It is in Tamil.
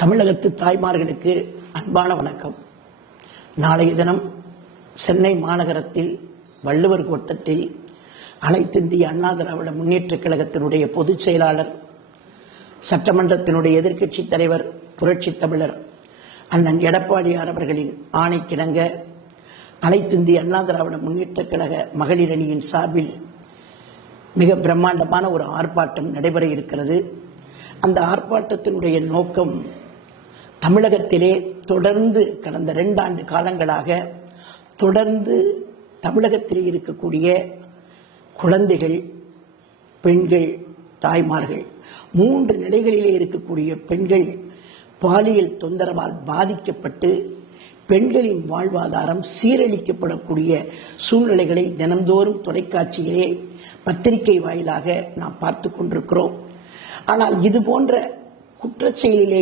தமிழகத்து தாய்மார்களுக்கு அன்பான வணக்கம். நாளைய தினம் சென்னை மாநகரத்தில் வள்ளுவர் கோட்டத்தில் அனைத்திந்திய அண்ணா திராவிட முன்னேற்றக் கழகத்தினுடைய பொதுச் செயலாளர், சட்டமன்றத்தினுடைய எதிர்க்கட்சித் தலைவர், புரட்சித் தமிழர் அண்ணன் எடப்பாடியார் அவர்களின் ஆணைக்கிணங்க அனைத்திந்திய அண்ணா திராவிட முன்னேற்றக் கழக மகளிர் அணியின் சார்பில் மிக பிரம்மாண்டமான ஒரு ஆர்ப்பாட்டம் நடைபெற இருக்கிறது. அந்த ஆர்ப்பாட்டத்தினுடைய நோக்கம், தமிழகத்திலே தொடர்ந்து கடந்த 2 ஆண்டு காலங்களாக தொடர்ந்து தமிழகத்திலே இருக்கக்கூடிய குழந்தைகள், பெண்கள், தாய்மார்கள் 3 நிலைகளிலே இருக்கக்கூடிய பெண்கள் பாலியல் தொந்தரவால் பாதிக்கப்பட்டு பெண்களின் வாழ்வாதாரம் சீரழிக்கப்படக்கூடிய சூழ்நிலைகளை தினந்தோறும் தொலைக்காட்சியிலே, பத்திரிகை வாயிலாக நாம் பார்த்துக் கொண்டிருக்கிறோம். ஆனால் இது போன்ற குற்றச்செயலிலே